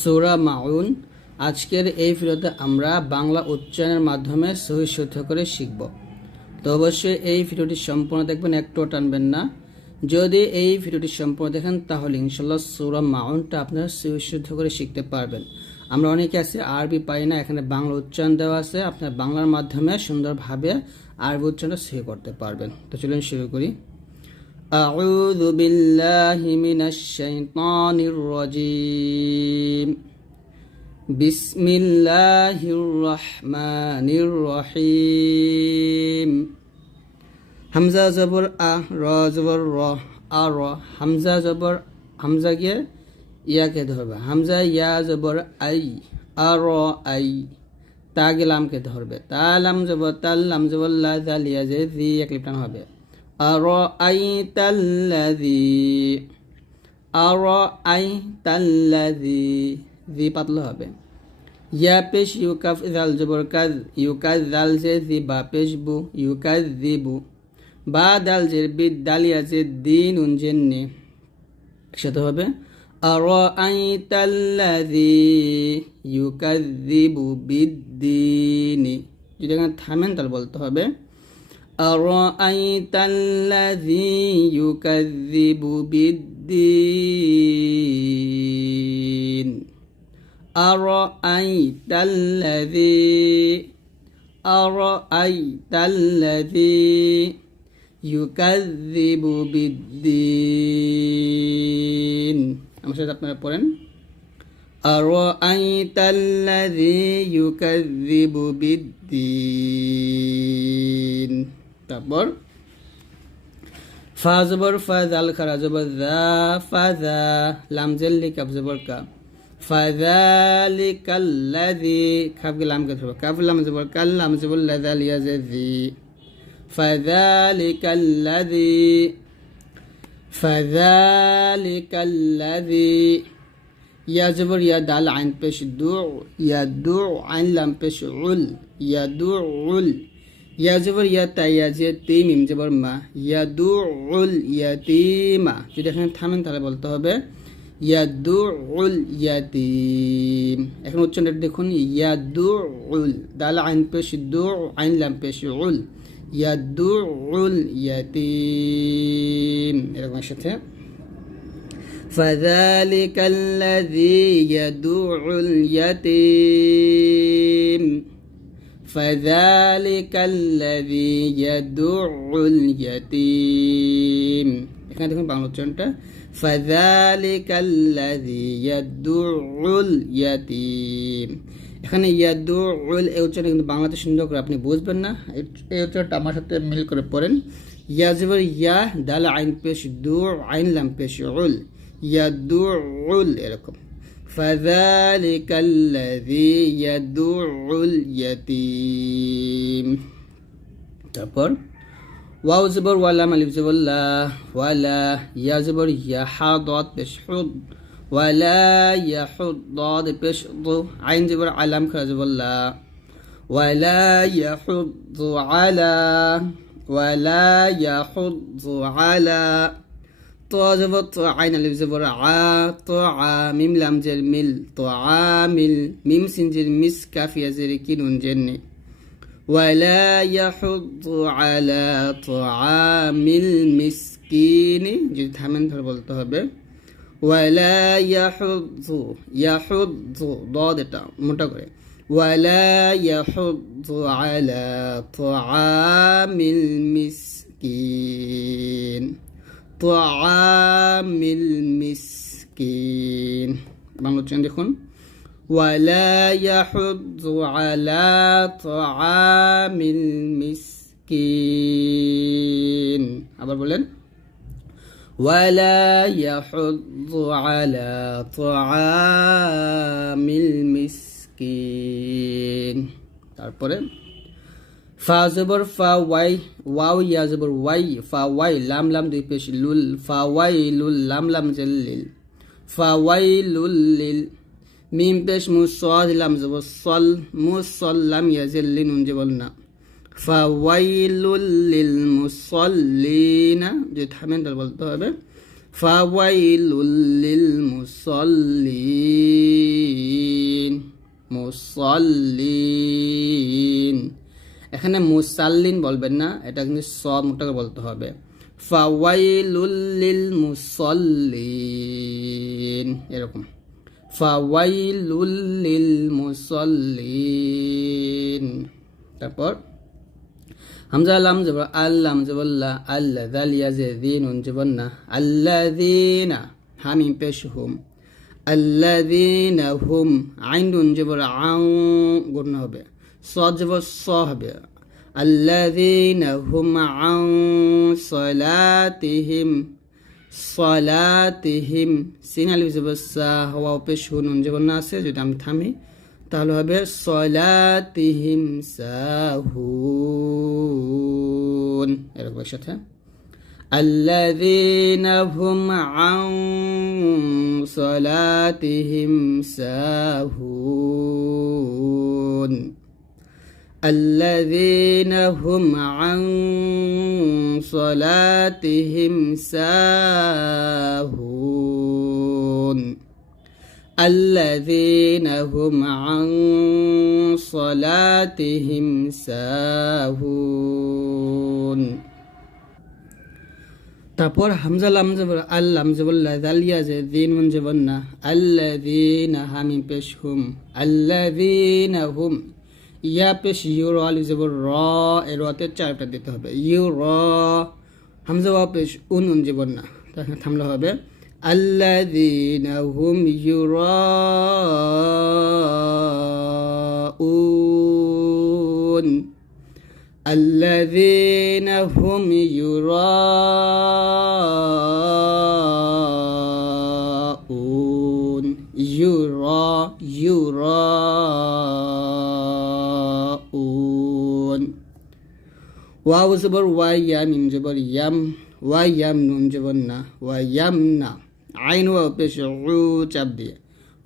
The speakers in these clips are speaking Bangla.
সূরা মাউন। আজকের এই ভিডিওতে আমরা বাংলা উচ্চারণের মাধ্যমে সহি শুদ্ধ করে শিখব। তো অবশ্যই এই ভিডিওটি সম্পূর্ণ দেখবেন, একটু টানবেন না। যদি এই ভিডিওটি সম্পূর্ণ দেখেন তাহলে ইনশাল্লাহ সূরা মাউনটা আপনারা সহি শুদ্ধ করে শিখতে পারবেন। আমরা অনেকে আছি আরবি পাই না, এখানে বাংলা উচ্চারণ দেওয়া আছে, আপনার বাংলার মাধ্যমে সুন্দরভাবে আরবি উচ্চারণটা সহি করতে পারবেন। তো চলুন শুরু করি। أعوذ بالله من الشيطان الرجيم بسم الله الرحمن الرحيم হামজা জবর আ, র জবর র, আর হামজা জবর হামজা গিয়ে ইয়াকে ধরবে, হামজা ইয়া জবর আই, আর আই, তা গেলামকে ধরবে, তালাম জবর তাল, লাম জবর লা, জাল ইয়া যে জি এক লিপটান হবে। أرأيت الذي أرأيت الذي ذي পাতলা হবে। ইয়া পেশ ইউকাফ জাল জবর কাজ, ইউকাজ জাল যে জি বা পেশ বু, ইউকাজ জিবু, বা দাল জের বিদ, দালিয়া যে দিন উনজেন্নে একসাথে হবে। أرأيت الذي يكذب بالدين, যদি এখানে থামেন তাহলে বলতে হবে أرأيت الذي يكذب بالدين أرأيت الذي يكذب بالدين। আমার সাথে আপনারা পড়েন أرأيت الذي يكذب بالدين। তারপর ফা জবর ফা, জাল খারা জবর যা, ফাযা, লাম জেল্লি কাফ জবর কা, ফাযালিকাল্লাযী, কাফ কে লাম কে ধরবে, কাফ লাম জবর কাল, লাম জবর লা, জাল ইয়া যে জি, ফাযালিকাল্লাযী, ইয়া জবর ইয়া, দাল আইন পেশ দু, ইয়া দু আইন লাম পেশ উল, ইয়া দু উল, ইয়া জবর ইয়া তা, ইয়া যে তি, মিম জবর মা, ইয়া দু উল ইয়াতিমা, যদি এখানে থামেন তাহলে বলতে হবে ইয়া দু উল ইয়াতিম। এখন উচ্চারণটা দেখুন, ইয়া দু উল, দাল আইন পেশ দু, আইন লাম পেশ উল, ইয়া দু উল ইয়াতিম, এরকম সাথে فذلك الذي يدع اليتيم فذلك الذي يدع اليتيم। এখানে দেখুন বাংলা উচ্চারণটা فذلك الذي يدع اليتيم। এখানে ইয়াদুল এই উচ্চারণ কিন্তু বাংলাতে সুন্দর করে আপনি বুঝবেন না, এই উচ্চারণটা আমার সাথে মিল করে পড়েন। ইয়া জবর ইয়া, দাল আইন পেশ দু, আইন লাম পেশ উল, ইয়াদুল, এরকম فذلك الذي يدع اليتيم। তারপর ওয়াও জবর ওয়ালা, আলিফ জবর লা, ওয়ালা, ইয়া জবর ইয়া, হা দাদ পেশ হুদ, ওয়ালা ইয়াহুদ, দাদ পেশ দু, আইন জবর আলাম খা জবর লা, ওয়ালা ইয়াহুদ আলা, ওয়ালা ইয়াহুদ আলা, তো জবর তো, আইন আলিফ জবর আ, তো আ, মিম লাম জের মিল, তো আ মিল, মিম সিন জের মিস, কাফ ইয়া জের কি, নুন জেন্নে, ওয়ালা ইয়াহুদ্দু আলা তুআমিল মিসকিনি, যদি থামেন ধরে বলতে হবে ওয়ালা ইয়াহুদ্দু, ইয়াহুদ্দু দাদ এটা মোটা করে, ওয়ালা ইয়াহুদ্দু আলা তুআমিল মিসকিন, তুআমিল মিসকিন। বাংলা উচ্চারণ দেখুন ولا يحض على طعام المسكين, আবার বলেন ولا يحض على طعام المسكين। তারপরে ফা জবর ফা, ওয়াই, ওয়াও ইয়া জবর ওয়াই, ফা ওয়াই, লাম লাম দুই পেশ লুল, ফা ওয়াই লুল, লাম লাম জেল লিল, ফা ওয়াই লুল লিল, মিম পেশ মুসদ, লাম জবর সল, মুসল্লাম ইয়াজিল্লি, নুন জবর না, ফাওয়াইলুল লিল মুসাল্লিনা, যদি থামেন তাহলে বলতে হবে ফাওয়াইলুল লিল মুসাল্লিন। মুসাল্লিন। এখানে মুসাল্লিন বলবেন না, এটা কিন্তু সদ মোটাকে বলতে হবে। ফাওয়াইলুল লিল মুসাল্লিন, এরকম ফাওয়াইলুল লিল মুসাল্লিন। তারপর হামজা লাম জবর আল, লাম জবর লা, আল্লা দাল ইয়াজে দিন নুন জবর না, আল্লাযীনা হা মিম পেশ হুম, আল্লাযীনা হুম, আইন নুন জবর আউ গুণ হবে, সদ জবর স হবে, আল্লাযীনা হুম আন সলাতিহিম, সলাতিহিম, সিন আলিফ জবর সা, ওয়াও পেশ হু নুন জবর না আছে, যদি আমি থামি তাহলে হবে সলাতিহিম সাহুন, এরকম একসাথে আল্লাযীনা হুম আন সলাতিহিম সাহুন, আল্লাযীনা হুম আন সলাতিহিম সাহুন, الذين هم عن صلاتهم ساهون। তারপর হামজা লাম জবর আল, লাম জবর লা, দাল ইয়াজে দিন নুন জবর না, আল্লাযীনা হা মিম পেশ হুম, আল্লাযীনা হুম, ইয়া পেশ ইউ, র আলিফ জবর র, এর রতে চারটা দিতে হবে, ইউ র, হামজা ওয়া পেশ উন নুন জবর না, তাহলে থামলে হবে الذين هم يراءون، الذين هم يراءون، يراءون। واو زبر وا، يا ميم زبر يم، ওয়াইয়াম নুন জবর না, ওয়াইয়ামনা, আইন ওয়াও পেশ উ চাপ দিয়ে,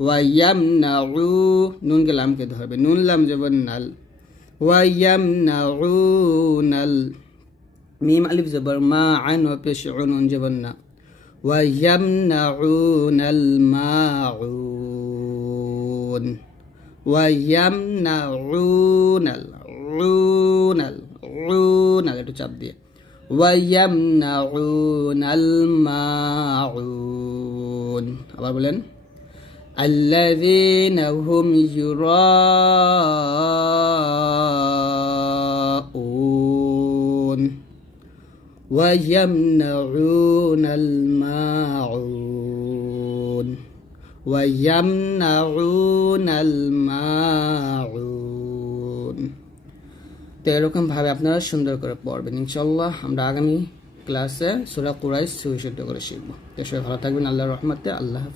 ওয়াইয়ামনা উ, নুন কে লামকে ধরবে, নুন লাম জবর নাল, ওয়াইয়ামনা উ নাল, মিম আলিফ জবর মা, আইন ওয়াও পেশ উ নুন জবর না, ওয়াইয়ামনা উ নাল মাউন, ওয়াইয়ামনা উ নাল, উ নাল, উ নাল, একটু চাপ দিয়ে, ويمنعون الماعون। আবার বলেন الذين هم يراءون ويمنعون الماعون، ويمنعون الماعون। তো এরকমভাবে আপনারা সুন্দর করে পড়বেন ইনশাল্লাহ। আমরা আগামী ক্লাসে সূরা কুরাইশ সুবিশুদ্ধ করে শিখব। তো সবাই ভালো থাকবেন, আল্লাহর রহমতে, আল্লাহ হাফেজ।